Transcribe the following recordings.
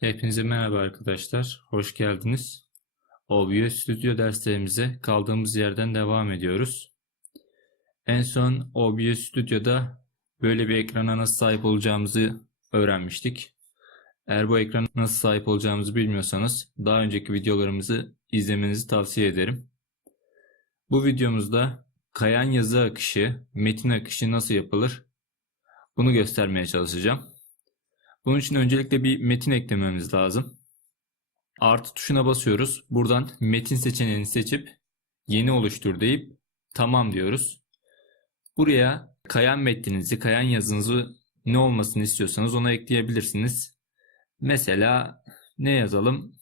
Hepinize merhaba arkadaşlar. Hoş geldiniz. OBS Studio derslerimize kaldığımız yerden devam ediyoruz. En son OBS Studio'da böyle bir ekrana nasıl sahip olacağımızı öğrenmiştik. Eğer bu ekrana nasıl sahip olacağımızı bilmiyorsanız daha önceki videolarımızı izlemenizi tavsiye ederim. Bu videomuzda kayan yazı akışı, metin akışı nasıl yapılır bunu göstermeye çalışacağım. Bunun için öncelikle bir metin eklememiz lazım. Artı tuşuna basıyoruz. Buradan metin seçeneğini seçip yeni oluştur deyip tamam diyoruz. Buraya kayan metninizi, kayan yazınızı ne olmasını istiyorsanız ona ekleyebilirsiniz. Mesela ne yazalım?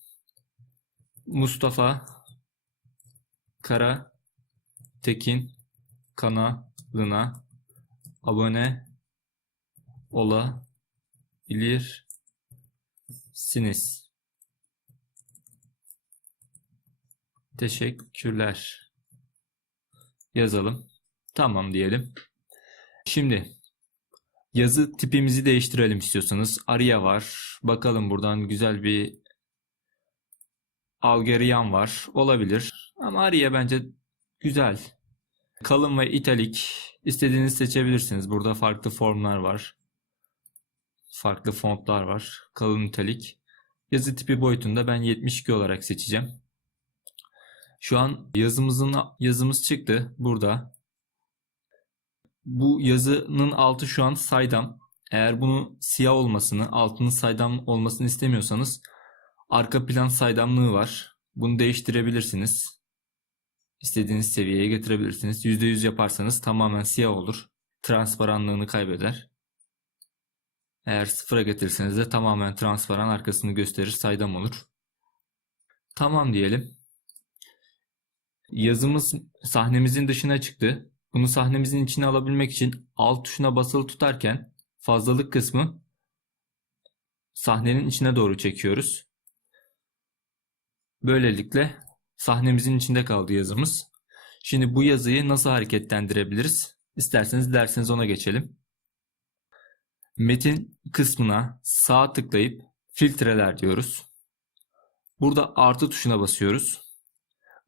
Mustafa Kara Tekin kanalına abone olabilirsiniz. Teşekkürler. Yazalım. Tamam diyelim. Şimdi yazı tipimizi değiştirelim istiyorsanız. Arya var. Bakalım buradan güzel bir Algerian var. Olabilir. Ama Arya bence güzel. Kalın ve italik istediğinizi seçebilirsiniz. Burada farklı formlar var. Farklı fontlar var. Kalın italik. Yazı tipi boyutunda ben 72 olarak seçeceğim. Şu an yazımızın yazımız çıktı burada. Bu yazının altı şu an saydam. Eğer bunu siyah olmasını, altının saydam olmasını istemiyorsanız arka plan saydamlığı var. Bunu değiştirebilirsiniz. İstediğiniz seviyeye getirebilirsiniz. %100 yaparsanız tamamen siyah olur. Transparanlığını kaybeder. Eğer sıfıra getirirseniz de tamamen transparan arkasını gösterir saydam olur. Tamam diyelim. Yazımız sahnemizin dışına çıktı. Bunu sahnemizin içine alabilmek için alt tuşuna basılı tutarken fazlalık kısmı sahnenin içine doğru çekiyoruz. Böylelikle sahnemizin içinde kaldı yazımız. Şimdi bu yazıyı nasıl hareketlendirebiliriz? İsterseniz derseniz ona geçelim. Metin kısmına sağ tıklayıp filtreler diyoruz. Burada artı tuşuna basıyoruz.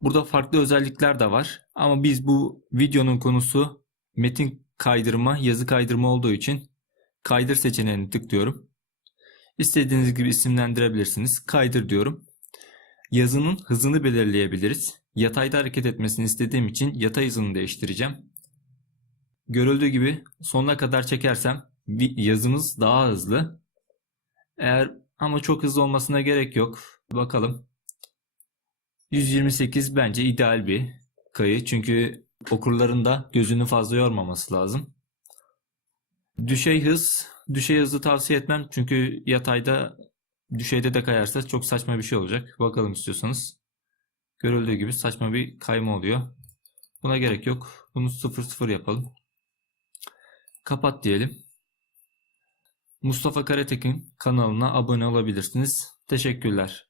Burada farklı özellikler de var ama biz bu videonun konusu metin kaydırma, yazı kaydırma olduğu için kaydır seçeneğini tıklıyorum. İstediğiniz gibi isimlendirebilirsiniz. Kaydır diyorum. Yazının hızını belirleyebiliriz. Yatayda hareket etmesini istediğim için yatay hızını değiştireceğim. Görüldüğü gibi sonuna kadar çekersem yazımız daha hızlı. Eğer ama çok hızlı olmasına gerek yok. Bakalım. 128 bence ideal bir kayı. Çünkü okurların da gözünü fazla yormaması lazım. Düşey hız, düşey hızı tavsiye etmem. Çünkü yatayda düşeyde de kayarsa çok saçma bir şey olacak. Bakalım istiyorsanız. Görüldüğü gibi saçma bir kayma oluyor. Buna gerek yok. Bunu 0-0 yapalım. Kapat diyelim. Mustafa Karatekin kanalına abone olabilirsiniz. Teşekkürler.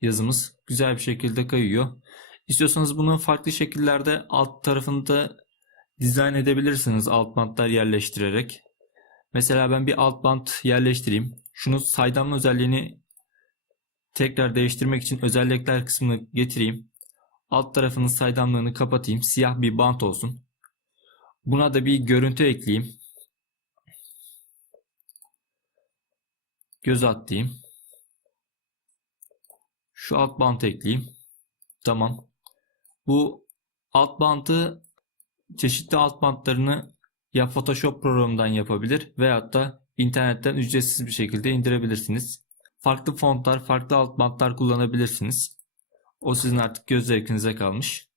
Yazımız güzel bir şekilde kayıyor. İstiyorsanız bunu farklı şekillerde alt tarafında dizayn edebilirsiniz alt bantlar yerleştirerek. Mesela ben bir alt bant yerleştireyim. Şunu saydamlı özelliğini tekrar değiştirmek için özellikler kısmını getireyim. Alt tarafının saydamlığını kapatayım. Siyah bir bant olsun. Buna da bir görüntü ekleyeyim. Göz at diyeyim. Şu alt bantı ekleyeyim. Tamam. Bu alt bantı çeşitli alt bantlarını ya Photoshop programından yapabilir veyahut da internetten ücretsiz bir şekilde indirebilirsiniz. Farklı fontlar, farklı alt bantlar kullanabilirsiniz. O sizin artık göz zevkinize kalmış.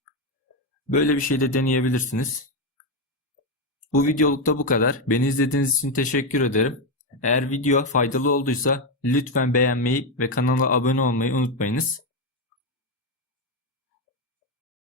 Böyle bir şey de deneyebilirsiniz. Bu videolukta bu kadar. Beni izlediğiniz için teşekkür ederim. Eğer video faydalı olduysa lütfen beğenmeyi ve kanala abone olmayı unutmayınız.